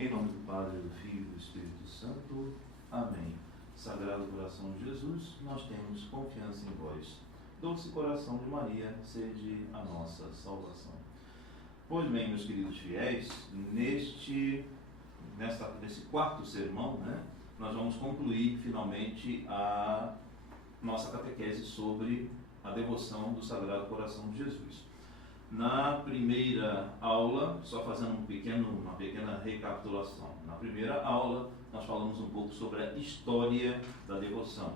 Em nome do Padre, do Filho e do Espírito Santo. Amém. Sagrado coração de Jesus, nós temos confiança em vós. Doce coração de Maria, sede a nossa salvação. Pois bem, meus queridos fiéis, nesse quarto sermão, nós vamos concluir finalmente a nossa catequese sobre a devoção do Sagrado Coração de Jesus. Na primeira aula, só fazendo uma pequena recapitulação, na primeira aula nós falamos um pouco sobre a história da devoção.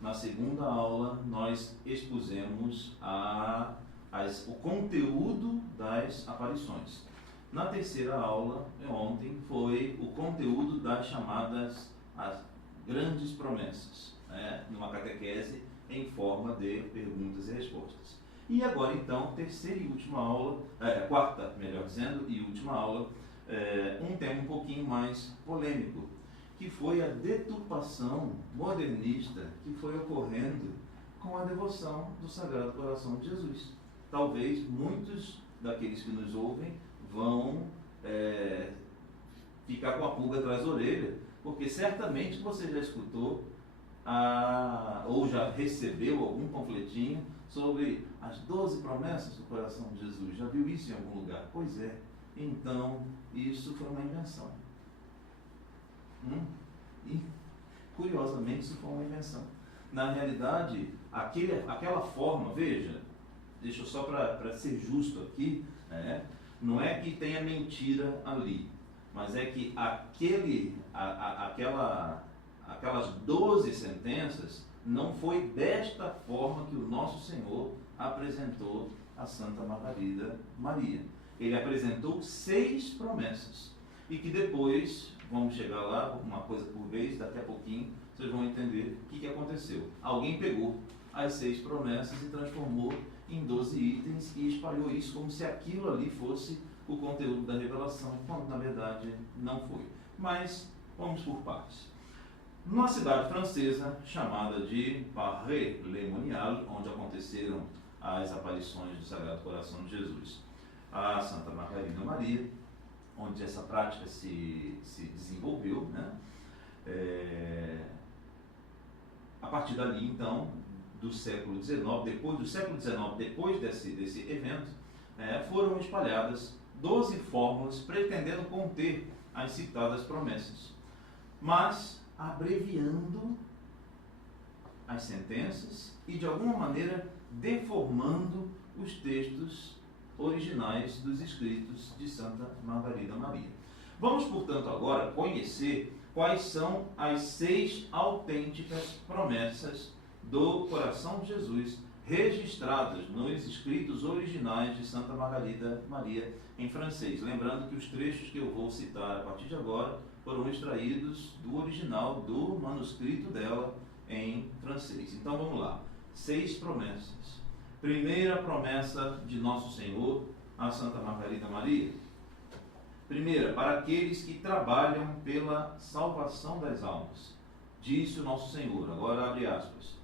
Na segunda aula nós expusemos o conteúdo das aparições. Na terceira aula, ontem, foi o conteúdo das chamadas as grandes promessas, numa catequese em forma de perguntas e respostas. E agora então, terceira e última aula, quarta, melhor dizendo, e última aula, um tema um pouquinho mais polêmico, que foi a deturpação modernista que foi ocorrendo com a devoção do Sagrado Coração de Jesus. Talvez muitos daqueles que nos ouvem vão ficar com a pulga atrás da orelha, porque certamente você já escutou ou já recebeu algum panfletinho sobre as 12 promessas do coração de Jesus. Já viu isso em algum lugar? Pois é. Então, isso foi uma invenção. E, curiosamente, isso foi uma invenção. Na realidade, aquela forma, veja, deixa eu só para ser justo aqui, não é que tenha mentira ali, mas é que aquelas 12 sentenças não foi desta forma que o nosso Senhor apresentou a Santa Margarida Maria. Ele apresentou 6 promessas e que depois, vamos chegar lá, uma coisa por vez, daqui a pouquinho vocês vão entender o que aconteceu. Alguém pegou as 6 promessas e transformou em 12 itens e espalhou isso como se aquilo ali fosse o conteúdo da revelação, quando na verdade não foi. Mas vamos por partes. Numa cidade francesa chamada de Paray-le-Monial, onde aconteceram as aparições do Sagrado Coração de Jesus a Santa Margarida Maria, onde essa prática se desenvolveu, a partir dali, então, do século XIX, depois desse evento, foram espalhadas 12 fórmulas pretendendo conter as citadas promessas, mas abreviando as sentenças e, de alguma maneira, deformando os textos originais dos escritos de Santa Margarida Maria. Vamos, portanto, agora conhecer quais são as 6 autênticas promessas do coração de Jesus registradas nos escritos originais de Santa Margarida Maria em francês. Lembrando que os trechos que eu vou citar a partir de agora foram extraídos do original do manuscrito dela em francês. Então vamos lá. 6 promessas. Primeira promessa de Nosso Senhor a Santa Margarida Maria. Primeira, para aqueles que trabalham pela salvação das almas. Disse o Nosso Senhor, agora abre aspas.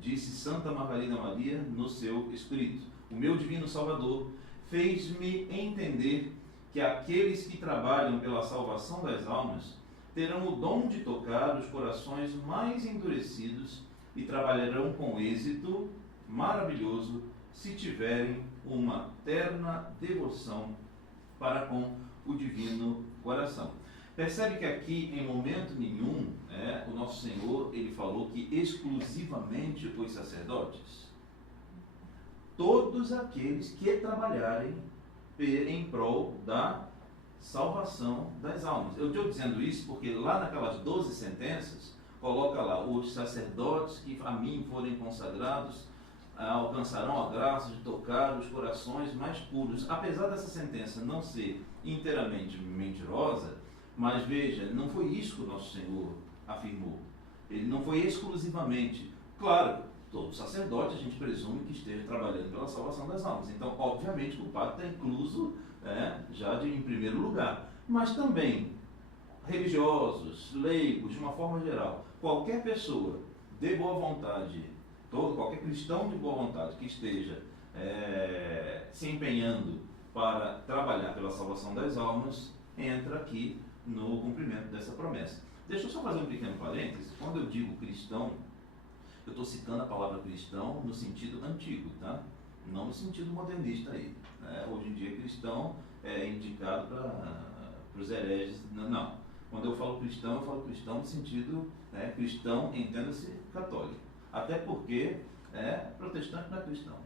Disse Santa Margarida Maria no seu escrito. O meu divino Salvador fez-me entender que aqueles que trabalham pela salvação das almas terão o dom de tocar os corações mais endurecidos e trabalharão com êxito maravilhoso se tiverem uma terna devoção para com o divino coração. Percebe que aqui, em momento nenhum, o Nosso Senhor ele falou que exclusivamente os sacerdotes. Todos aqueles que trabalharem em prol da salvação das almas. Eu estou dizendo isso porque lá naquelas 12 sentenças, coloca lá, os sacerdotes que a mim forem consagrados alcançarão a graça de tocar os corações mais puros. Apesar dessa sentença não ser inteiramente mentirosa, mas veja, não foi isso que o Nosso Senhor afirmou. Ele não foi exclusivamente. Claro, todo sacerdote a gente presume que esteja trabalhando pela salvação das almas. Então, obviamente, o padre está incluso em primeiro lugar. Mas também religiosos, leigos, de uma forma geral, qualquer pessoa de boa vontade, qualquer cristão de boa vontade que esteja se empenhando para trabalhar pela salvação das almas, entra aqui no cumprimento dessa promessa. Deixa eu só fazer um pequeno parênteses. Quando eu digo cristão, eu estou citando a palavra cristão no sentido antigo, tá? Não no sentido modernista aí. Hoje em dia, cristão é indicado para os hereges. Não. Quando eu falo cristão no sentido cristão, entenda-se católico. Até porque protestante não é cristão.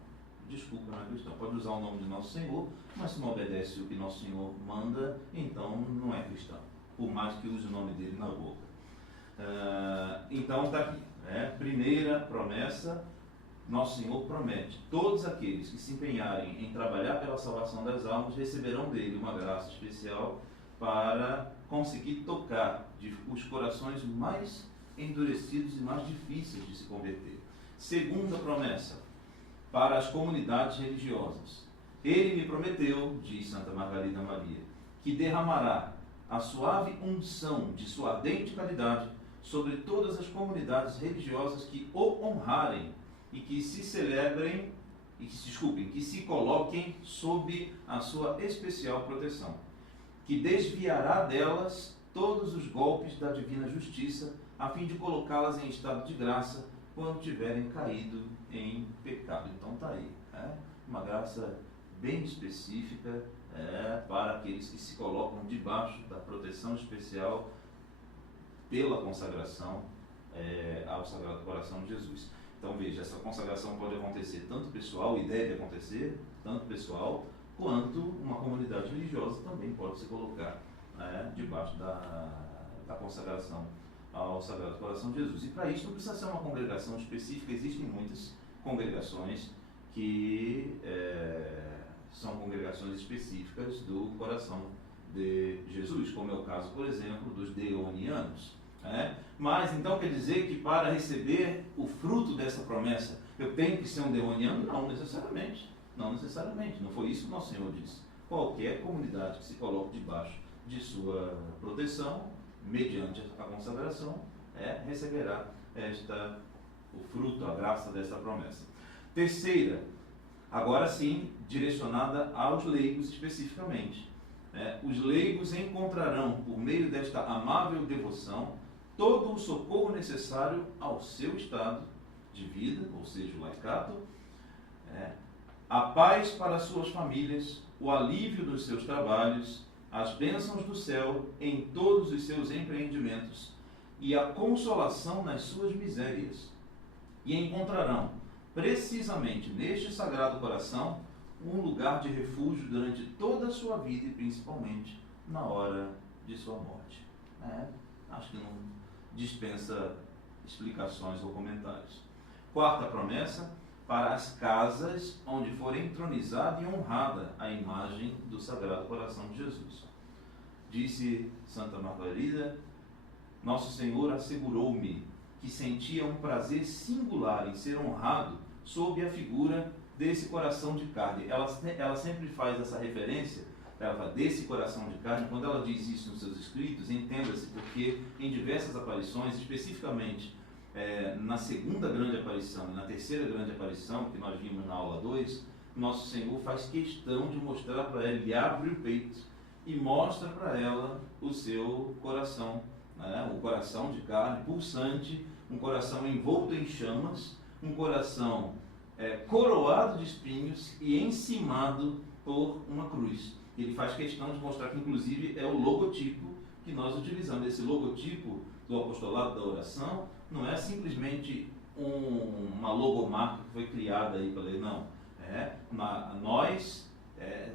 Desculpa, não é cristão. Pode usar o nome de Nosso Senhor, mas se não obedece o que Nosso Senhor manda, então não é cristão. Por mais que use o nome dele na boca. Então está aqui. Primeira promessa, Nosso Senhor promete: todos aqueles que se empenharem em trabalhar pela salvação das almas receberão dele uma graça especial para conseguir tocar os corações mais endurecidos e mais difíceis de se converter. Segunda promessa, para as comunidades religiosas: ele me prometeu, diz Santa Margarida Maria, que derramará a suave unção de sua ardente caridade sobre todas as comunidades religiosas que o honrarem e que se celebrem, que se coloquem sob a sua especial proteção, que desviará delas todos os golpes da divina justiça, a fim de colocá-las em estado de graça quando tiverem caído em pecado. Então está aí, uma graça bem específica para aqueles que se colocam debaixo da proteção especial pela consagração ao Sagrado Coração de Jesus. Então veja, essa consagração pode acontecer tanto pessoal, e deve acontecer tanto pessoal, quanto uma comunidade religiosa também pode se colocar debaixo da consagração ao Sagrado Coração de Jesus. E para isso não precisa ser uma congregação específica. Existem muitas congregações que são congregações específicas do coração de Jesus, como é o caso, por exemplo, dos deonianos. Mas então quer dizer que para receber o fruto dessa promessa eu tenho que ser um deoniano? Não necessariamente. Não necessariamente. Não foi isso que Nosso Senhor disse. Qualquer comunidade que se coloque debaixo de sua proteção, mediante a consagração, receberá o fruto, a graça dessa promessa. Terceira, agora sim, direcionada aos leigos especificamente. Os leigos encontrarão, por meio desta amável devoção, todo o socorro necessário ao seu estado de vida, ou seja, o laicato, a paz para suas famílias, o alívio dos seus trabalhos, as bênçãos do céu em todos os seus empreendimentos e a consolação nas suas misérias. E encontrarão, precisamente neste Sagrado Coração, um lugar de refúgio durante toda a sua vida e principalmente na hora de sua morte. Acho que não dispensa explicações ou comentários. Quarta promessa, para as casas onde for entronizada e honrada a imagem do Sagrado Coração de Jesus. Disse Santa Margarida: Nosso Senhor assegurou-me que sentia um prazer singular em ser honrado sob a figura desse coração de carne. Ela sempre faz essa referência, ela fala desse coração de carne. Quando ela diz isso nos seus escritos, entenda-se porque em diversas aparições, especificamente na segunda grande aparição e na terceira grande aparição, que nós vimos na aula 2, Nosso Senhor faz questão de mostrar para ela, ele abre o peito e mostra para ela o seu coração, o coração de carne, pulsante, um coração envolto em chamas, um coração coroado de espinhos e encimado por uma cruz. Ele faz questão de mostrar que, inclusive, é o logotipo que nós utilizamos. Esse logotipo do apostolado da oração não é simplesmente uma logomarca que foi criada aí pela ele, não. Nós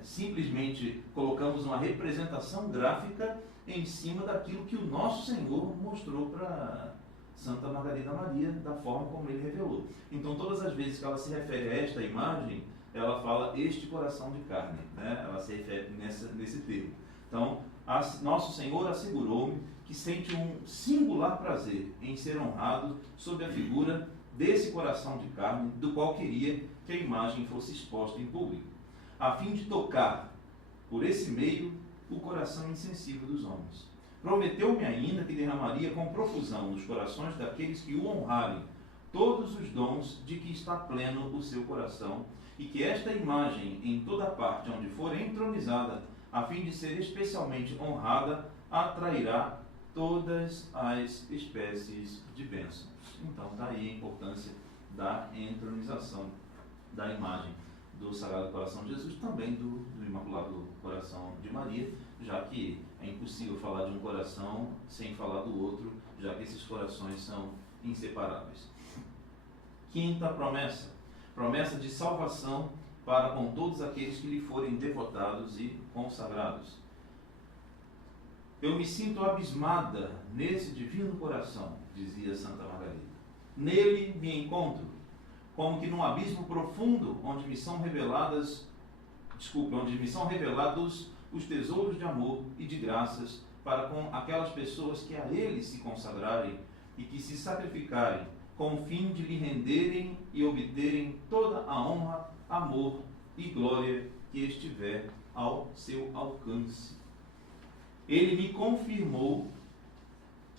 simplesmente colocamos uma representação gráfica em cima daquilo que o Nosso Senhor mostrou para Santa Margarida Maria, da forma como ele revelou. Então, todas as vezes que ela se refere a esta imagem, ela fala este coração de carne, ela se refere nesse termo. Então, Nosso Senhor assegurou-me que sente um singular prazer em ser honrado sob a figura desse coração de carne, do qual queria que a imagem fosse exposta em público, a fim de tocar, por esse meio, o coração insensível dos homens. Prometeu-me ainda que derramaria com profusão nos corações daqueles que o honrarem todos os dons de que está pleno o seu coração, e que esta imagem, em toda parte onde for entronizada, a fim de ser especialmente honrada, atrairá todas as espécies de bênçãos. Então, está aí a importância da entronização da imagem do Sagrado Coração de Jesus, também do Imaculado Coração de Maria, já que é impossível falar de um coração sem falar do outro, já que esses corações são inseparáveis. Quinta promessa, promessa de salvação para com todos aqueles que lhe forem devotados e consagrados. Eu me sinto abismada nesse divino coração, dizia Santa Margarida. Nele me encontro, como que num abismo profundo, onde me são revelados os tesouros de amor e de graças para com aquelas pessoas que a ele se consagrarem e que se sacrificarem com o fim de lhe renderem e obterem toda a honra, amor e glória que estiver ao seu alcance. Ele me confirmou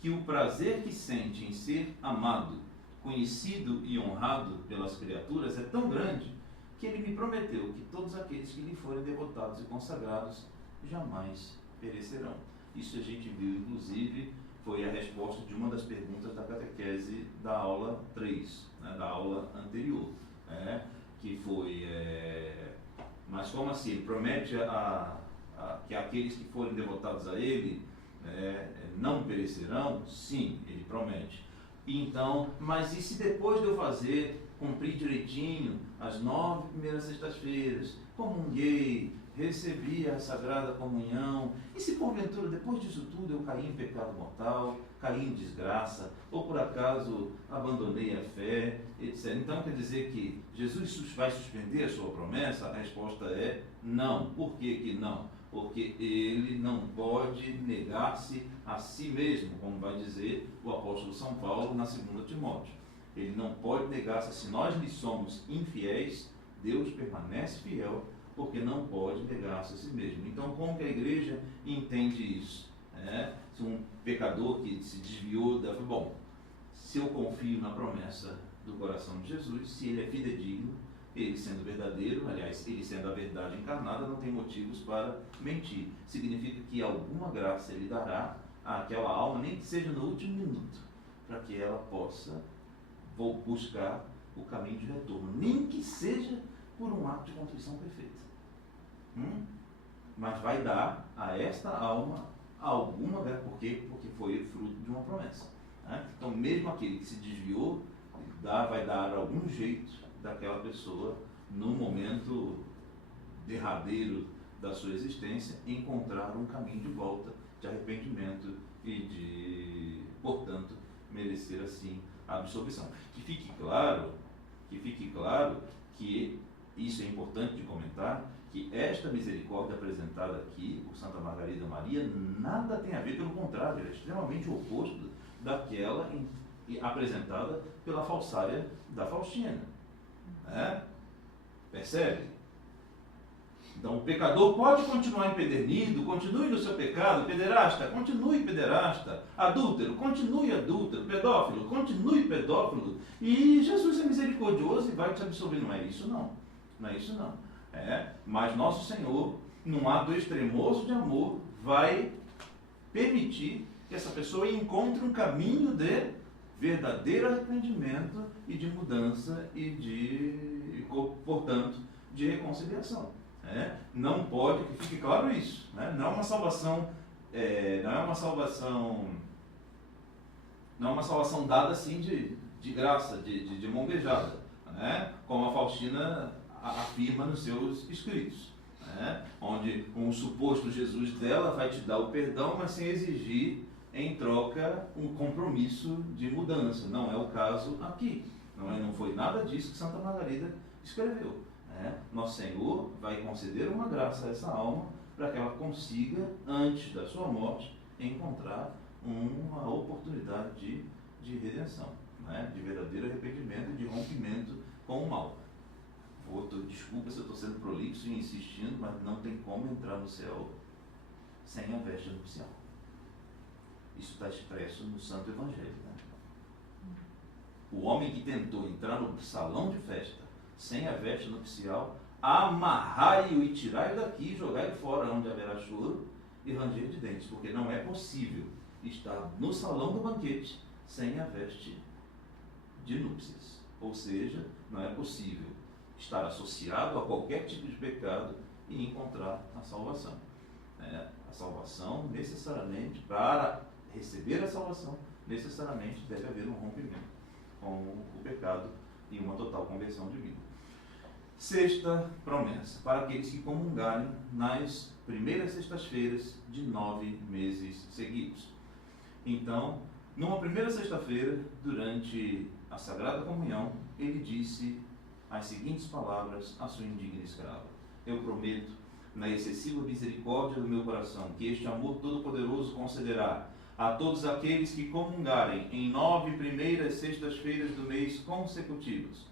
que o prazer que sente em ser amado, conhecido e honrado pelas criaturas é tão grande que ele me prometeu que todos aqueles que lhe forem devotados e consagrados jamais perecerão. Isso a gente viu, inclusive, foi a resposta de uma das perguntas da catequese da aula 3, né, da aula anterior, que foi, mas como assim? Ele promete que aqueles que forem devotados a ele não perecerão? Sim, ele promete. Então, mas e se depois de eu cumprir direitinho as 9 primeiras sextas-feiras, comunguei, recebi a Sagrada Comunhão, e se porventura depois disso tudo eu caí em pecado mortal, caí em desgraça, ou por acaso abandonei a fé, etc. Então quer dizer que Jesus vai suspender a sua promessa? A resposta é não. Por que não? Porque ele não pode negar-se a si mesmo, como vai dizer o apóstolo São Paulo na 2 Timóteo. Ele não pode negar-se. Se nós lhe somos infiéis, Deus permanece fiel, porque não pode negar-se a si mesmo. Então, como que a igreja entende isso? Se um pecador que se desviou, se eu confio na promessa do coração de Jesus, se ele é fidedigno, ele sendo verdadeiro, aliás, ele sendo a verdade encarnada, não tem motivos para mentir. Significa que alguma graça ele dará àquela alma, nem que seja no último minuto, para que ela possa buscar o caminho de retorno, nem que seja por um ato de contrição perfeita. Mas vai dar a esta alma alguma graça, porque foi fruto de uma promessa. Então, mesmo aquele que se desviou, vai dar algum jeito daquela pessoa, no momento derradeiro da sua existência, encontrar um caminho de volta, de arrependimento e de, portanto, merecer assim a absolvição. Que fique claro que isso é importante de comentar, que esta misericórdia apresentada aqui por Santa Margarida Maria nada tem a ver, pelo contrário, é extremamente oposto daquela apresentada pela falsária da Faustina. Percebe? Então o pecador pode continuar empedernido, continue no seu pecado, pederasta, continue pederasta, adúltero, continue adúltero, pedófilo, continue pedófilo, e Jesus é misericordioso e vai te absolver. Não é isso não. Mas nosso Senhor, num ato extremoso de amor, vai permitir que essa pessoa encontre um caminho de verdadeiro arrependimento e de mudança e portanto, de reconciliação. Não pode, que fique claro isso. Não é uma salvação, não é uma salvação dada assim de graça, de mão beijada, como a Faustina afirma nos seus escritos, onde com o suposto Jesus dela vai te dar o perdão, mas sem exigir em troca um compromisso de mudança. Não é o caso aqui. Não foi nada disso que Santa Margarida escreveu. Nosso Senhor vai conceder uma graça a essa alma para que ela consiga, antes da sua morte, encontrar uma oportunidade de redenção, de verdadeiro arrependimento e de rompimento com o mal. Desculpa se eu estou sendo prolixo e insistindo, mas não tem como entrar no céu sem a veste nupcial. Isso está expresso no Santo Evangelho. O homem que tentou entrar no salão de festa sem a veste nupcial, amarrai-o e tirai-o daqui e jogai-o fora, onde haverá choro e ranger de dentes, porque não é possível estar no salão do banquete sem a veste de núpcias. Ou seja, não é possível estar associado a qualquer tipo de pecado e encontrar a salvação. A salvação, necessariamente, para receber a salvação, necessariamente deve haver um rompimento com o pecado e uma total conversão de vida. Sexta promessa, para aqueles que comungarem nas primeiras sextas-feiras de 9 meses seguidos. Então, numa primeira sexta-feira, durante a Sagrada Comunhão, ele disse as seguintes palavras à sua indigna escrava: eu prometo, na excessiva misericórdia do meu coração, que este amor todo-poderoso concederá a todos aqueles que comungarem em 9 primeiras sextas-feiras do mês consecutivos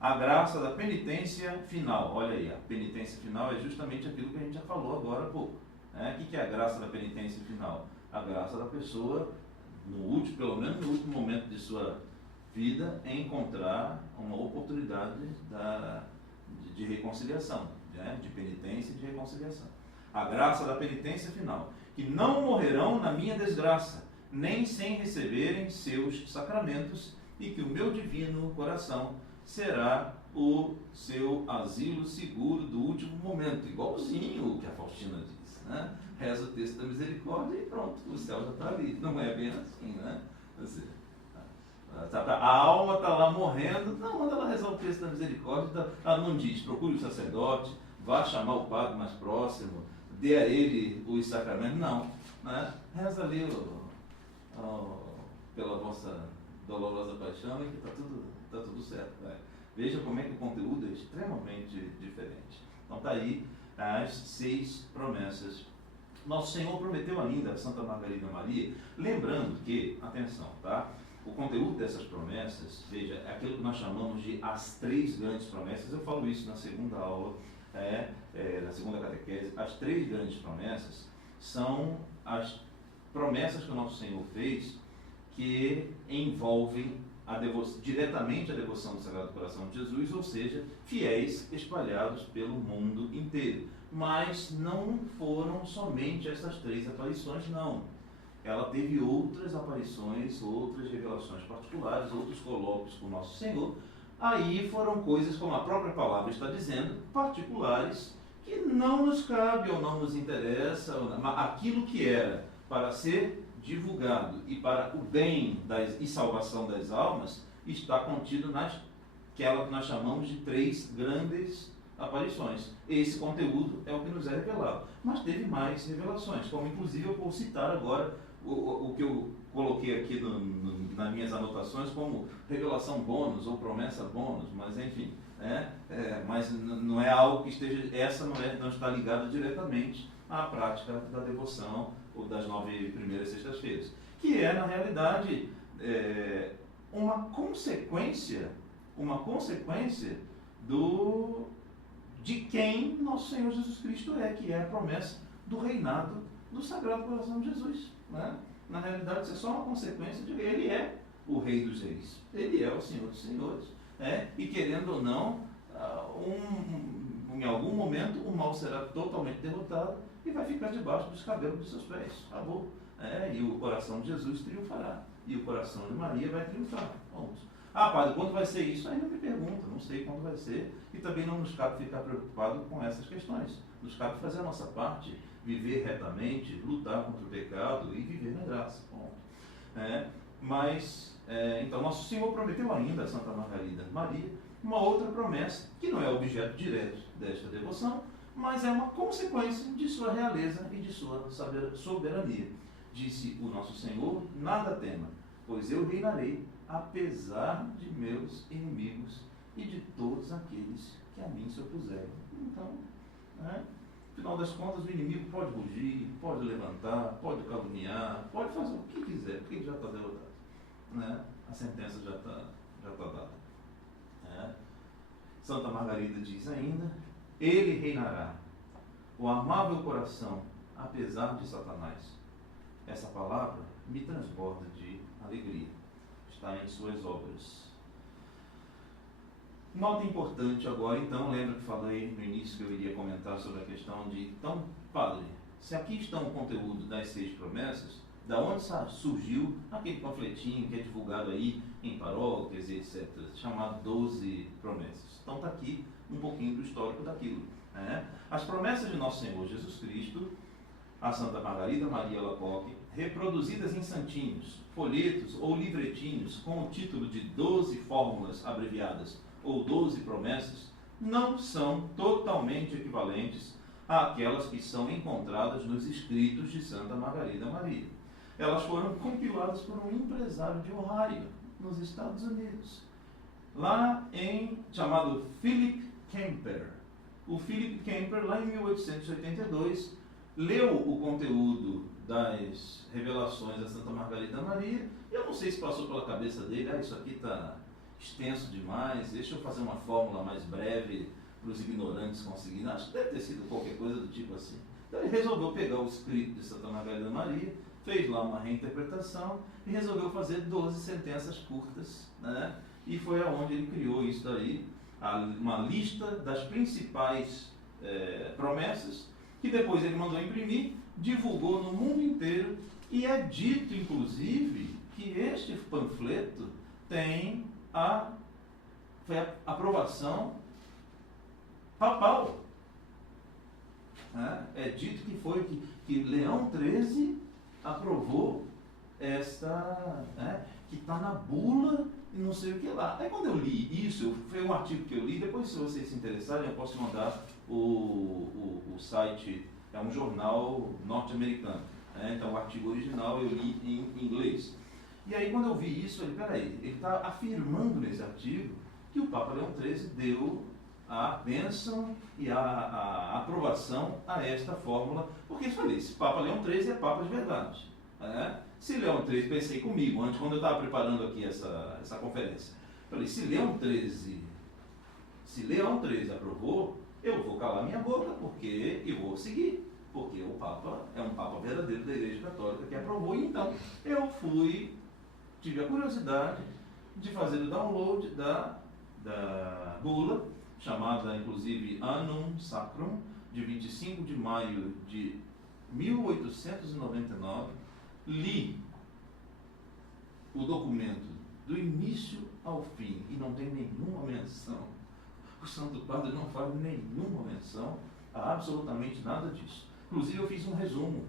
a graça da penitência final. Olha aí, a penitência final é justamente aquilo que a gente já falou agora há pouco. O que é a graça da penitência final? A graça da pessoa, pelo menos no último momento de sua vida, encontrar uma oportunidade de reconciliação, de penitência e de reconciliação. A graça da penitência final, que não morrerão na minha desgraça, nem sem receberem seus sacramentos, e que o meu divino coração será o seu asilo seguro do último momento, igualzinho o que a Faustina diz, Reza o texto da misericórdia e pronto, o céu já está ali. Não é bem assim, a alma está lá morrendo, não, manda ela rezar o texto da misericórdia, ela não diz, procure o sacerdote, vá chamar o padre mais próximo, dê a ele os sacramentos, não, reza ali pela vossa dolorosa paixão e que está tudo certo. Veja como é que o conteúdo é extremamente diferente. Então está aí as 6 promessas. Nosso Senhor prometeu ainda a Santa Margarida Maria, lembrando que, atenção, o conteúdo dessas promessas, veja, é aquilo que nós chamamos de as 3 grandes promessas. Eu falo isso na segunda aula, na segunda catequese. As 3 grandes promessas são as promessas que o nosso Senhor fez que envolvem diretamente a devoção do Sagrado Coração de Jesus, ou seja, fiéis espalhados pelo mundo inteiro. Mas não foram somente essas 3 aparições, não. Ela teve outras aparições, outras revelações particulares, outros colóquios com o nosso Senhor. Aí foram coisas, como a própria palavra está dizendo, particulares, que não nos cabe ou não nos interessa, aquilo que era para ser divulgado e para o bem e salvação das almas, está contido naquela que nós chamamos de 3 grandes aparições. Esse conteúdo é o que nos é revelado. Mas teve mais revelações, como inclusive eu vou citar agora o que eu coloquei aqui nas minhas anotações como revelação bônus ou promessa bônus, mas enfim, mas não é algo que não está ligada diretamente à prática da devoção ou das 9 primeiras sextas-feiras, que é, na realidade, uma consequência de quem nosso Senhor Jesus Cristo é, que é a promessa do reinado do Sagrado Coração de Jesus. Na realidade, isso é só uma consequência de que Ele é o Rei dos Reis, Ele é o Senhor dos Senhores, e querendo ou não, em algum momento o mal será totalmente derrotado e vai ficar debaixo dos cabelos dos seus pés. Acabou. E o coração de Jesus triunfará. E o coração de Maria vai triunfar. Ponto. Padre, quando vai ser isso? Ainda me pergunta, não sei quando vai ser. E também não nos cabe ficar preocupado com essas questões. Nos cabe fazer a nossa parte, viver retamente, lutar contra o pecado e viver na graça. Ponto. Então, nosso Senhor prometeu ainda a Santa Margarida Maria uma outra promessa, que não é objeto direto desta devoção, mas é uma consequência de sua realeza e de sua soberania. Disse o nosso Senhor: nada tema, pois eu reinarei apesar de meus inimigos e de todos aqueles que a mim se opuserem. Então, no final das contas, o inimigo pode rugir, pode levantar, pode caluniar, pode fazer o que quiser, porque ele já está derrotado. A sentença já está dada. Santa Margarida diz ainda: ele reinará, o amável coração, apesar de Satanás. Essa palavra me transborda de alegria. Está em suas obras. Nota importante agora, então, lembra que falei no início que eu iria comentar sobre a questão de, então, padre, se aqui estão o conteúdo das 6 promessas, da onde surgiu aquele panfletinho que é divulgado aí em paróquias e etc., chamado 12 promessas. Então está aqui um pouquinho do histórico daquilo. Né? As promessas de Nosso Senhor Jesus Cristo, a Santa Margarida Maria Alacoque, reproduzidas em santinhos, folhetos ou livretinhos com o título de 12 fórmulas abreviadas ou 12 promessas, não são totalmente equivalentes àquelas que são encontradas nos escritos de Santa Margarida Maria. Elas foram compiladas por um empresário de Ohio, nos Estados Unidos, chamado Philip Kemper. O Philip Kemper, lá em 1882, leu o conteúdo das revelações da Santa Margarida Maria. Eu não sei se passou pela cabeça dele, isso aqui está extenso demais, deixa eu fazer uma fórmula mais breve para os ignorantes conseguirem. Acho que deve ter sido qualquer coisa do tipo assim. Então ele resolveu pegar o escrito de Santa Margarida Maria, fez lá uma reinterpretação e resolveu fazer 12 sentenças curtas, né? E foi aonde ele criou isso daí, uma lista das principais promessas, que depois ele mandou imprimir, divulgou no mundo inteiro, e é dito, inclusive, que este panfleto foi a aprovação papal. É dito que Leão XIII aprovou esta, que está na bula e não sei o que lá. Aí quando eu li isso, foi um artigo que eu li, depois se vocês se interessarem eu posso mandar o site, é um jornal norte-americano, então o artigo original eu li em inglês. E aí quando eu vi isso, ele está afirmando nesse artigo que o Papa Leão XIII deu a bênção e a aprovação a esta fórmula, porque eu falei, esse Papa Leão XIII é Papa de verdade. Se Leão XIII, pensei comigo, antes, quando eu estava preparando aqui essa conferência, falei, se Leão XIII aprovou, eu vou calar minha boca, e vou seguir, porque o Papa é um Papa verdadeiro da Igreja Católica que aprovou, e então eu tive a curiosidade de fazer o download da bula, chamada inclusive Annum Sacrum, de 25 de maio de 1899, li o documento do início ao fim e não tem nenhuma menção, o Santo Padre não faz nenhuma menção a absolutamente nada disso. Inclusive eu fiz um resumo,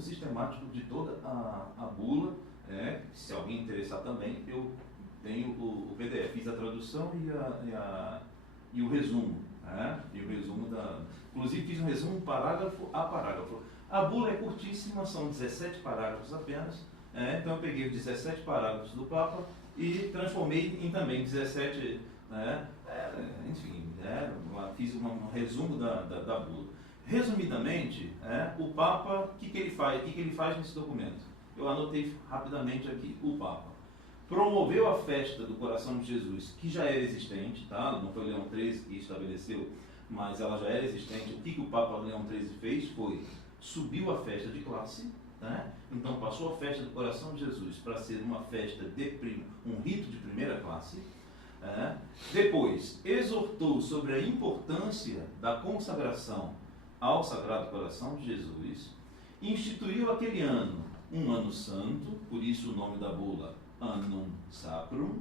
sistemático de toda a bula, se alguém interessar também, eu tenho o PDF, fiz a tradução e o resumo, inclusive fiz um resumo parágrafo a parágrafo. A bula é curtíssima, são 17 parágrafos apenas, então eu peguei os 17 parágrafos do Papa e transformei em também 17, fiz um resumo da bula. Resumidamente, o Papa, o que ele faz nesse documento? Eu anotei rapidamente aqui, o Papa promoveu a festa do Coração de Jesus, que já era existente, não foi Leão XIII que estabeleceu, mas ela já era existente. O que o Papa Leão XIII fez foi, subiu a festa de classe, então passou a festa do Coração de Jesus para ser uma festa um rito de primeira classe. Depois, exortou sobre a importância da consagração ao Sagrado Coração de Jesus, instituiu aquele ano um ano santo, por isso o nome da bula Annum Sacrum,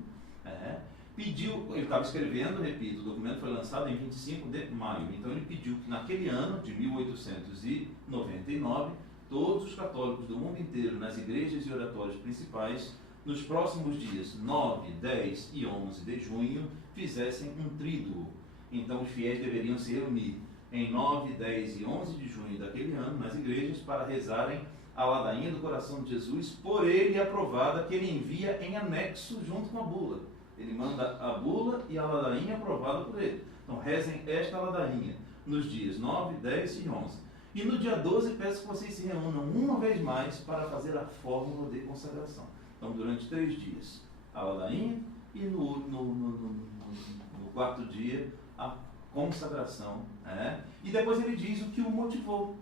pediu, ele estava escrevendo, repito, o documento foi lançado em 25 de maio, então ele pediu que naquele ano de 1899, todos os católicos do mundo inteiro, nas igrejas e oratórios principais, nos próximos dias 9, 10 e 11 de junho, fizessem um tríduo. Então os fiéis deveriam se reunir em 9, 10 e 11 de junho daquele ano, nas igrejas, para rezarem a ladainha do Coração de Jesus, por ele aprovada, que ele envia em anexo junto com a bula. Ele manda a bula e a ladainha aprovada por ele. Então rezem esta ladainha nos dias 9, 10 e 11. E no dia 12 peço que vocês se reúnam uma vez mais para fazer a fórmula de consagração. Então durante 3 dias a ladainha e no quarto dia a consagração. E depois ele diz o que o motivou.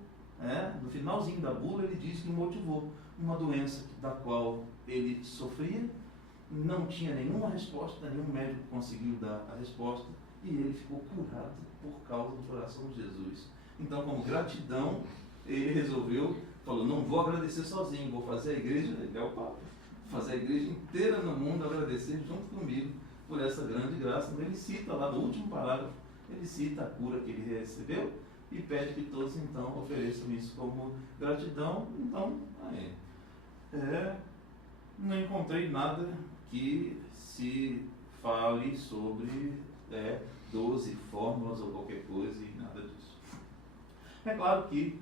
No finalzinho da bula ele diz que o motivou uma doença da qual ele sofria, não tinha nenhuma resposta, nenhum médico conseguiu dar a resposta, e ele ficou curado por causa do coração de Jesus. Então, como gratidão, ele resolveu, falou, não vou agradecer sozinho, vou fazer a igreja, ele é o Papa, fazer a igreja inteira no mundo agradecer junto comigo por essa grande graça. Então, ele cita lá no último parágrafo, ele cita a cura que ele recebeu e pede que todos então ofereçam isso como gratidão. Então, não encontrei nada que se fale sobre 12 fórmulas ou qualquer coisa e nada disso. É claro que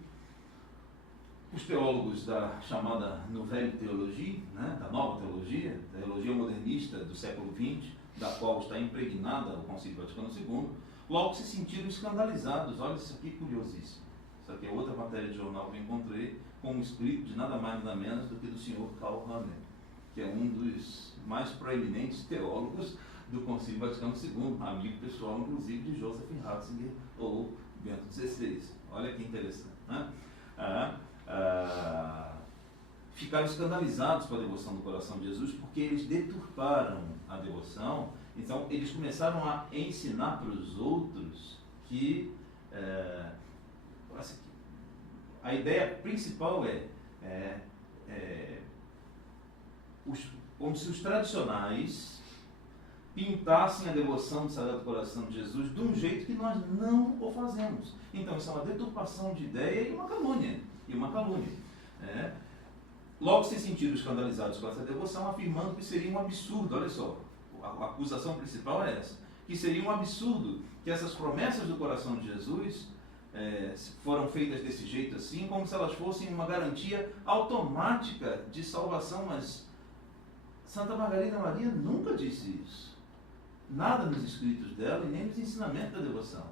os teólogos da chamada Nouvelle Théologie, né, da nova teologia, da teologia modernista do século XX, da qual está impregnada o Concílio Vaticano II, logo se sentiram escandalizados. Olha, isso aqui é curiosíssimo. Isso aqui é outra matéria de jornal que eu encontrei, com um escrito de nada mais nada menos do que do senhor Karl Rahner, que é um dos mais proeminentes teólogos do Concílio Vaticano II, amigo pessoal, inclusive, de Joseph Ratzinger ou Bento XVI. Olha que interessante, né? Ficaram escandalizados com a devoção do coração de Jesus, porque eles deturparam a devoção. Então, eles começaram a ensinar para os outros que a ideia principal como se os tradicionais pintassem a devoção do Sagrado Coração de Jesus de um jeito que nós não o fazemos. Então, isso é uma deturpação de ideia e uma calúnia. Logo se sentiram escandalizados com essa devoção, afirmando que seria um absurdo. Olha só, a acusação principal é essa, que seria um absurdo que essas promessas do coração de Jesus foram feitas desse jeito assim, como se elas fossem uma garantia automática de salvação. Mas Santa Margarida Maria nunca disse isso. Nada nos escritos dela e nem nos ensinamentos da devoção.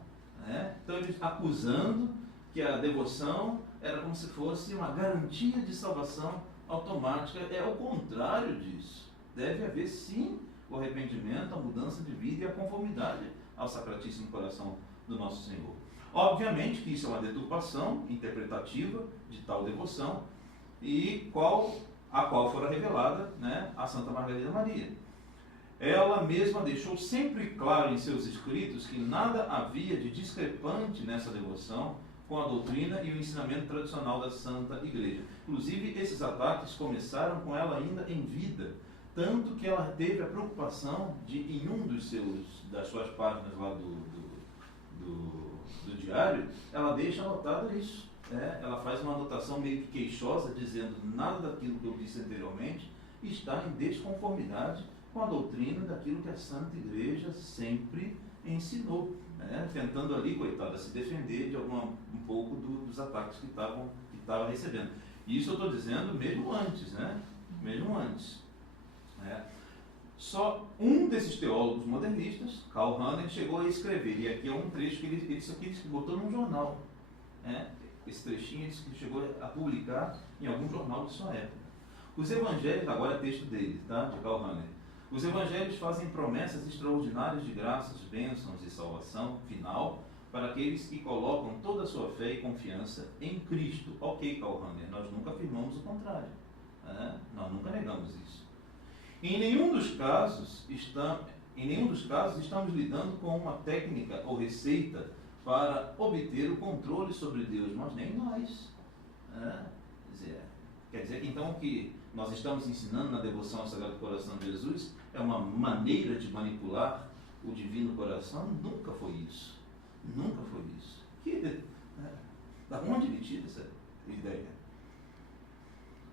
Então, eles acusando que a devoção era como se fosse uma garantia de salvação automática. É o contrário disso. Deve haver, sim, o arrependimento, a mudança de vida e a conformidade ao Sacratíssimo Coração do Nosso Senhor. Obviamente que isso é uma deturpação interpretativa de tal devoção, a qual fora revelada, a Santa Margarida Maria. Ela mesma deixou sempre claro em seus escritos que nada havia de discrepante nessa devoção com a doutrina e o ensinamento tradicional da Santa Igreja. Inclusive, esses ataques começaram com ela ainda em vida, tanto que ela teve a preocupação de, em um das suas páginas lá do diário, ela deixa anotado isso. Ela faz uma anotação meio que queixosa, dizendo nada daquilo que eu disse anteriormente está em desconformidade com a doutrina daquilo que a Santa Igreja sempre ensinou, tentando ali, coitada, se defender de um pouco dos ataques que estava recebendo. E isso eu estou dizendo mesmo antes, mesmo antes. Só um desses teólogos modernistas, Karl Rahner, chegou a escrever, e aqui é um trecho que ele botou num jornal. Esse trechinho ele chegou a publicar em algum jornal de sua época. Os evangelhos, agora é texto dele, de Karl Rahner. Os evangelhos fazem promessas extraordinárias de graças, bênçãos e salvação final para aqueles que colocam toda a sua fé e confiança em Cristo. Ok, Karl Rahner, nós nunca afirmamos o contrário. Nós nunca negamos isso. Em nenhum dos casos estamos lidando com uma técnica ou receita para obter o controle sobre Deus, mas nem nós. Quer dizer que então o que nós estamos ensinando na devoção ao Sagrado Coração de Jesus é uma maneira de manipular o Divino Coração? Nunca foi isso. Nunca foi isso. Da onde ele tira essa ideia?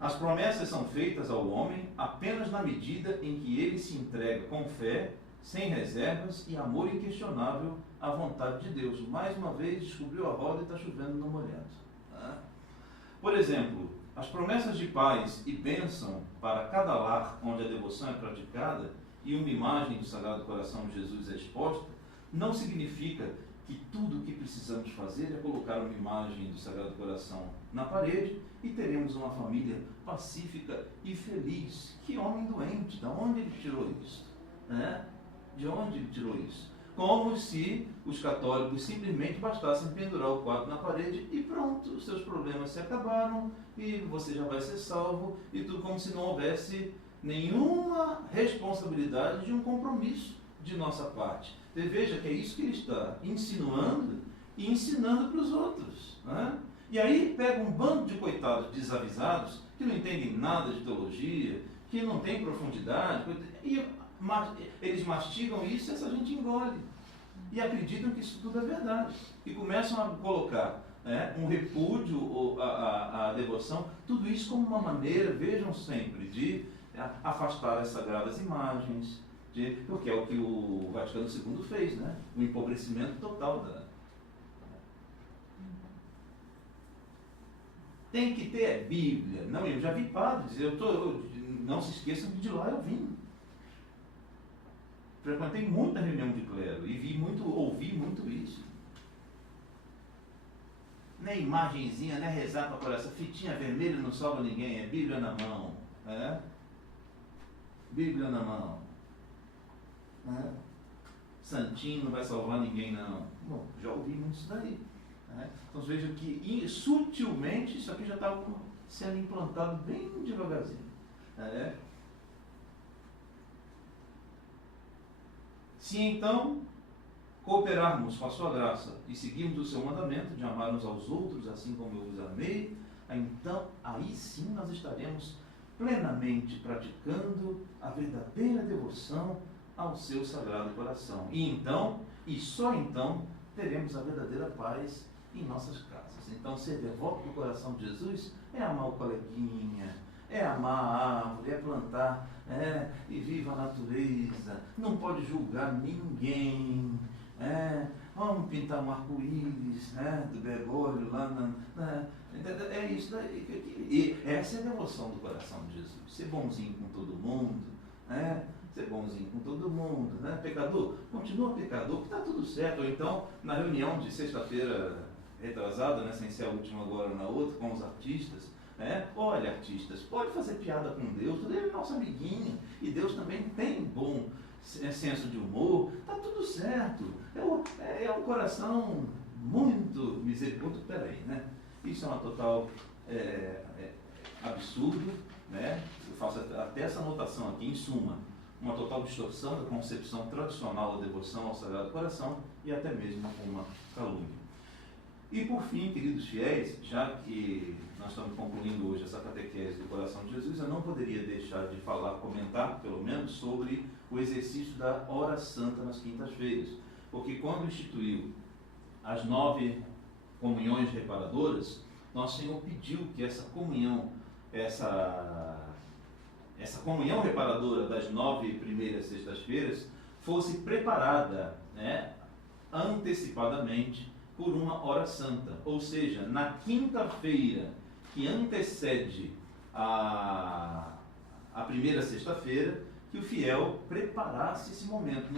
As promessas são feitas ao homem apenas na medida em que ele se entrega com fé, sem reservas e amor inquestionável à vontade de Deus. Mais uma vez descobriu a roda e está chovendo no molhado. Por exemplo, as promessas de paz e bênção para cada lar onde a devoção é praticada e uma imagem do Sagrado Coração de Jesus é exposta, não significa que tudo o que precisamos fazer é colocar uma imagem do Sagrado Coração na parede e teremos uma família pacífica e feliz. Que homem doente! De onde ele tirou isso? De onde ele tirou isso? Como se os católicos simplesmente bastassem pendurar o quadro na parede e pronto, os seus problemas se acabaram e você já vai ser salvo, e tudo como se não houvesse nenhuma responsabilidade de um compromisso de nossa parte. Você veja que é isso que ele está insinuando e ensinando para os outros. Né? E aí pega um bando de coitados desavisados, que não entendem nada de teologia, que não tem profundidade, e eles mastigam isso e essa gente engole. E acreditam que isso tudo é verdade. E começam a colocar um repúdio à devoção, tudo isso como uma maneira, vejam sempre, de afastar as sagradas imagens, porque é o que o Vaticano II fez, né? O empobrecimento total da... Tem que ter Bíblia. Não, eu já vi padre dizer, não se esqueçam que de lá eu vim. Frequentei muita reunião de clero e ouvi muito isso. Nem imagenzinha, nem rezar para coração, fitinha vermelha não salva ninguém, é Bíblia na mão. Bíblia na mão. Santinho não vai salvar ninguém, não. Bom, já ouvi muito isso daí. Então veja que sutilmente isso aqui já está sendo implantado bem devagarzinho. Se então cooperarmos com a sua graça e seguirmos o seu mandamento de amar uns aos outros assim como eu os amei, então aí sim nós estaremos plenamente praticando a verdadeira devoção ao seu sagrado coração. E então, e só então, teremos a verdadeira paz em nossas casas. Então, ser devoto do coração de Jesus é amar o coleguinha, é amar a árvore, é plantar, e viva a natureza, não pode julgar ninguém, vamos pintar um arco-íris, do Bergoglio lá é isso daí. E essa é a devoção do coração de Jesus. Ser bonzinho com todo mundo, ser bonzinho com todo mundo, Pecador, continua pecador, que está tudo certo. Ou então, na reunião de sexta-feira retrasada, sem ser a última agora na outra, com os artistas, olha, artistas, pode fazer piada com Deus, ele é nosso amiguinho, e Deus também tem bom senso de humor, está tudo certo. É um coração muito misericordioso. Peraí, isso é uma total absurdo, eu faço até essa anotação aqui, em suma, uma total distorção da concepção tradicional da devoção ao Sagrado Coração e até mesmo uma calúnia. E por fim, queridos fiéis, já que nós estamos concluindo hoje essa catequese do coração de Jesus, eu não poderia deixar de comentar, pelo menos, sobre o exercício da hora santa nas quintas-feiras. Porque quando instituiu as 9 comunhões reparadoras, nosso Senhor pediu que essa comunhão reparadora das 9 primeiras sextas-feiras fosse preparada antecipadamente por uma hora santa, ou seja, na quinta-feira que antecede a primeira sexta-feira, que o fiel preparasse esse momento,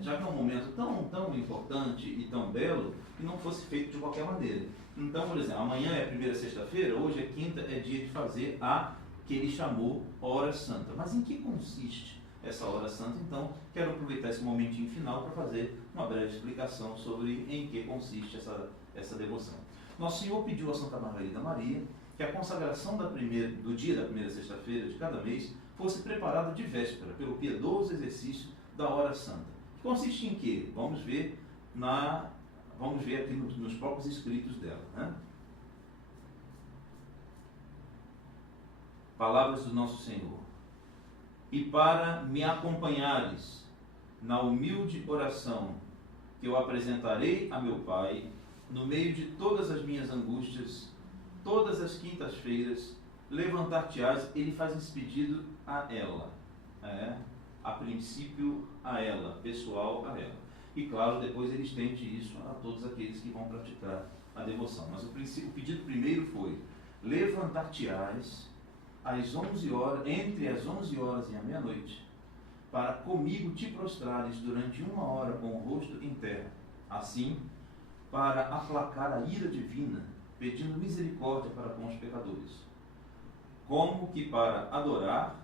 já que é um momento tão importante e tão belo, que não fosse feito de qualquer maneira. Então, por exemplo, amanhã é a primeira sexta-feira, hoje é quinta, é dia de fazer a que ele chamou hora santa. Mas em que consiste essa hora santa? Então, quero aproveitar esse momentinho final para fazer uma breve explicação sobre em que consiste essa devoção. Nosso Senhor pediu a Santa Margarida Maria que a consagração do dia da primeira sexta-feira de cada mês fosse preparada de véspera, pelo piedoso exercício da hora santa. Que consiste em quê? Vamos ver aqui nos próprios escritos dela. Palavras do nosso Senhor. E para me acompanhares na humilde oração que eu apresentarei a meu Pai, no meio de todas as minhas angústias, todas as quintas-feiras, levantar-te-ás. Ele faz esse pedido a ela, a princípio a ela, pessoal a ela. E claro, depois ele estende isso a todos aqueles que vão praticar a devoção. Mas o pedido primeiro foi: levantar-te-ás às 11 horas, entre as 11 horas e a meia-noite, para comigo te prostrares durante 1 hora com o rosto em terra, assim, para aplacar a ira divina, pedindo misericórdia para com os pecadores, como que para adorar,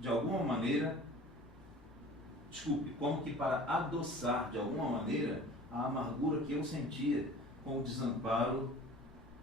de alguma maneira, como que para adoçar de alguma maneira a amargura que eu sentia com o desamparo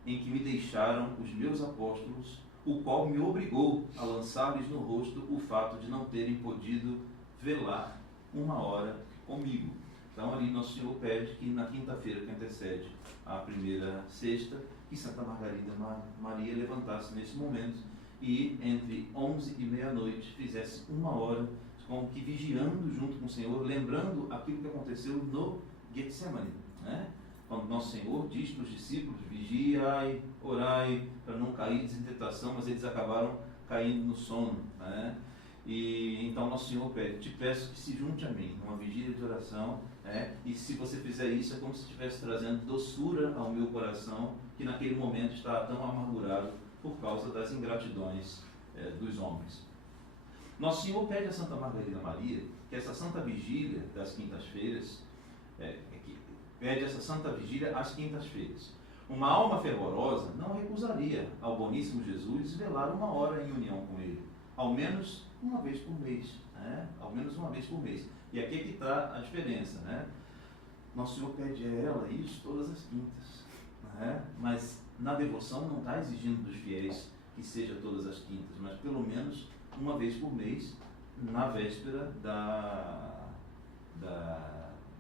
em que me deixaram os meus apóstolos, o qual me obrigou a lançar-lhes no rosto o fato de não terem podido velar uma hora comigo. Então ali Nosso Senhor pede que na quinta-feira que antecede a primeira sexta, que Santa Margarida Maria levantasse nesse momento e entre 11 e meia-noite fizesse uma hora, como que vigiando junto com o Senhor, lembrando aquilo que aconteceu no Getsemane, né? Quando Nosso Senhor diz para os discípulos: vigiai, orai, para não cair em tentação, mas eles acabaram caindo no sono, né? E então Nosso Senhor pede: te peço que se junte a mim numa vigília de oração, né? E se você fizer isso, é como se estivesse trazendo doçura ao meu coração, que naquele momento está tão amargurado por causa das ingratidões dos homens. Nosso Senhor pede a Santa Margarida Maria que essa Santa Vigília das quintas-feiras, pede essa Santa Vigília às quintas-feiras. Uma alma fervorosa não recusaria ao boníssimo Jesus velar uma hora em união com Ele, ao menos uma vez por mês, né? Ao menos uma vez por mês. E aqui é que está a diferença, né? Nosso Senhor pede a ela isso todas as quintas, né? Mas na devoção não está exigindo dos fiéis que seja todas as quintas, mas pelo menos uma vez por mês, na véspera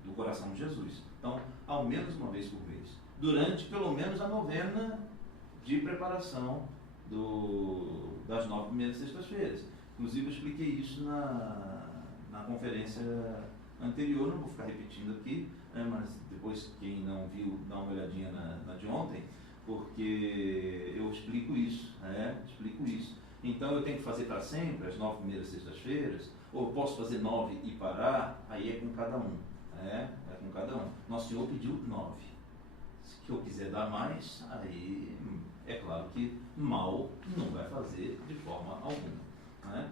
do coração de Jesus. Então, ao menos uma vez por mês, durante pelo menos a novena de preparação das 9 primeiras sextas-feiras. Inclusive, eu expliquei isso na conferência anterior, não vou ficar repetindo aqui, né, mas depois, quem não viu, dá uma olhadinha na de ontem, porque eu explico isso, explico isso. Então, eu tenho que fazer para sempre as 9 primeiras sextas-feiras, ou posso fazer 9 e parar, aí é com cada um, é com cada um. Nosso Senhor pediu 9. Se eu quiser dar mais, aí é claro que mal não vai fazer de forma alguma, né?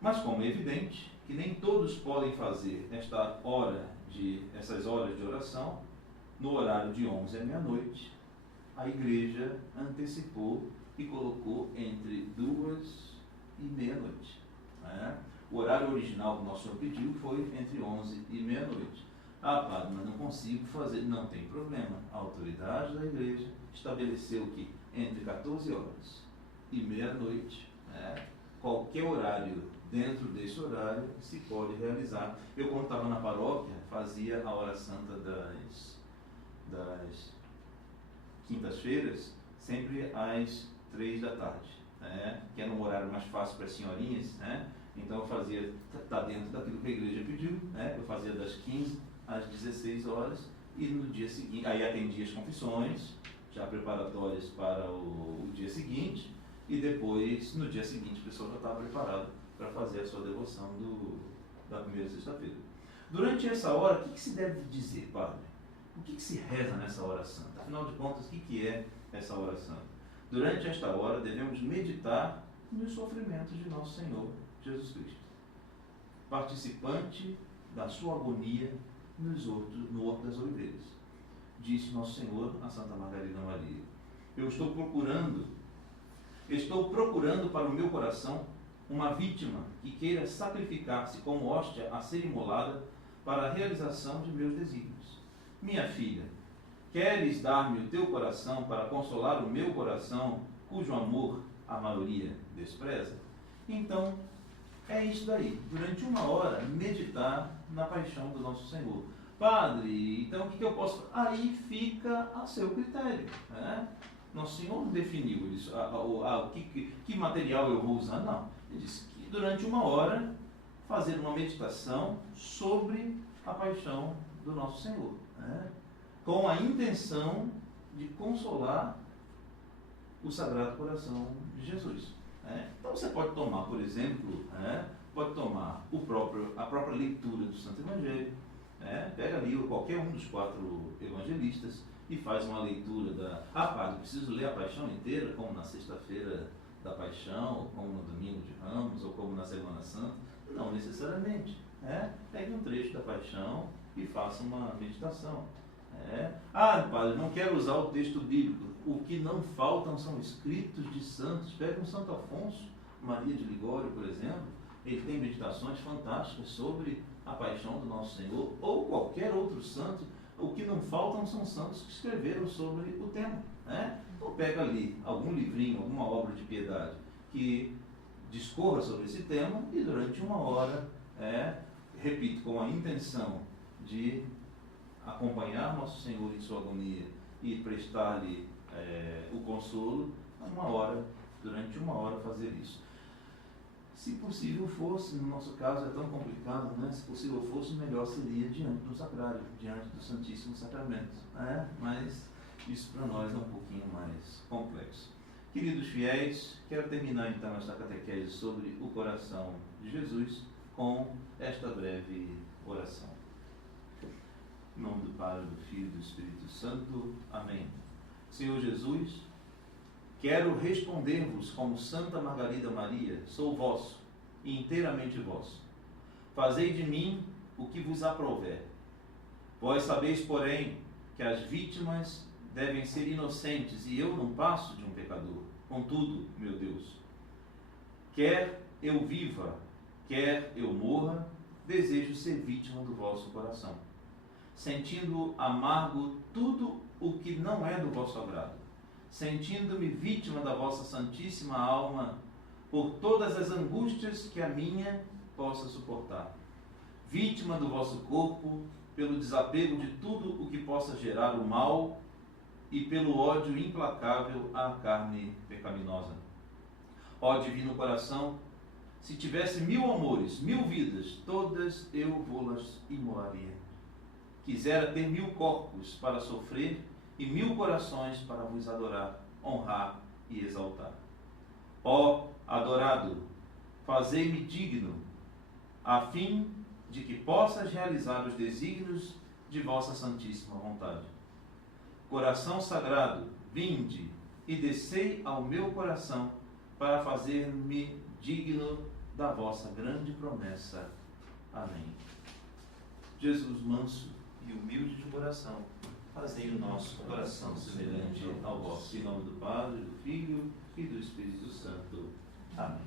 Mas como é evidente que nem todos podem fazer essas horas de oração no horário de 11 à meia-noite, a Igreja antecipou e colocou entre 2 e meia-noite, né? O horário original que o Nosso Senhor pediu foi entre 11 e meia-noite. Ah, padre, mas não consigo fazer. Não tem problema. A autoridade da Igreja estabeleceu que entre 14 horas e meia-noite, qualquer horário dentro desse horário se pode realizar. Eu, quando estava na paróquia, fazia a hora santa das quintas-feiras, sempre às 3 da tarde, que era um horário mais fácil para as senhorinhas, Então eu fazia, está dentro daquilo que a Igreja pediu, eu fazia das 15 às 16 horas e no dia seguinte, aí atendia as confissões, já preparatórias para o dia seguinte, e depois, no dia seguinte, o pessoal já estava preparado para fazer a sua devoção da primeira sexta-feira. Durante essa hora, o que se deve dizer, padre? O que se reza nessa hora santa? Afinal de contas, o que é essa hora santa? Durante esta hora, devemos meditar nos sofrimentos de nosso Senhor Jesus Cristo, participante da sua agonia no Horto das Oliveiras. Disse Nosso Senhor a Santa Margarida Maria: eu estou procurando para o meu coração uma vítima que queira sacrificar-se como hóstia a ser imolada para a realização de meus desígnios. Minha filha, queres dar-me o teu coração para consolar o meu coração, cujo amor a maioria despreza? Então, é isso daí. Durante uma hora, meditar na paixão do nosso Senhor. Padre, então o que eu posso... Aí fica a seu critério, Nosso Senhor não definiu isso, que material eu vou usar, não. Ele disse que durante uma hora fazer uma meditação sobre a paixão do nosso Senhor, com a intenção de consolar o Sagrado Coração de Jesus. Então você pode tomar, por exemplo, pode tomar a própria leitura do Santo Evangelho, pega ali qualquer um dos 4 evangelistas e faz uma leitura padre, preciso ler a Paixão inteira, como na sexta-feira da Paixão, ou como no Domingo de Ramos, ou como na Semana Santa. Não necessariamente. Pegue um trecho da Paixão e faça uma meditação. Padre, não quero usar o texto bíblico. O que não faltam são escritos de santos. Pega um Santo Afonso Maria de Ligório, por exemplo. Ele tem meditações fantásticas sobre a paixão do nosso Senhor, ou qualquer outro santo. O que não faltam são santos que escreveram sobre o tema. Então pega ali algum livrinho, alguma obra de piedade que discorra sobre esse tema e durante 1 hora, repito, com a intenção de acompanhar Nosso Senhor em sua agonia e prestar-lhe o consolo, durante 1 hora fazer isso. Se possível fosse, no nosso caso é tão complicado, né? Se possível fosse, melhor seria diante do sacrário, diante do Santíssimo Sacramento, né? Mas isso para nós é um pouquinho mais complexo. Queridos fiéis, quero terminar então esta catequese sobre o coração de Jesus com esta breve oração. Em nome do Pai, do Filho e do Espírito Santo. Amém. Senhor Jesus, quero responder-vos como Santa Margarida Maria, sou vosso e inteiramente vosso. Fazei de mim o que vos aprouver. Vós sabeis, porém, que as vítimas devem ser inocentes e eu não passo de um pecador. Contudo, meu Deus, quer eu viva, quer eu morra, desejo ser vítima do vosso coração, sentindo amargo tudo o que não é do vosso agrado, sentindo-me vítima da vossa santíssima alma por todas as angústias que a minha possa suportar, vítima do vosso corpo pelo desapego de tudo o que possa gerar o mal e pelo ódio implacável à carne pecaminosa. Ó Divino Coração, se tivesse 1000 amores, 1000 vidas, todas eu vou-las imolaria. Quisera ter 1000 corpos para sofrer e 1000 corações para vos adorar, honrar e exaltar. Ó adorado, fazei-me digno, a fim de que possas realizar os desígnios de vossa santíssima vontade. Coração sagrado, vinde e descei ao meu coração para fazer-me digno da vossa grande promessa. Amém. Jesus manso e humilde de coração, fazei o nosso coração semelhante ao vosso. Em nome do Pai, do Filho e do Espírito Santo. Amém.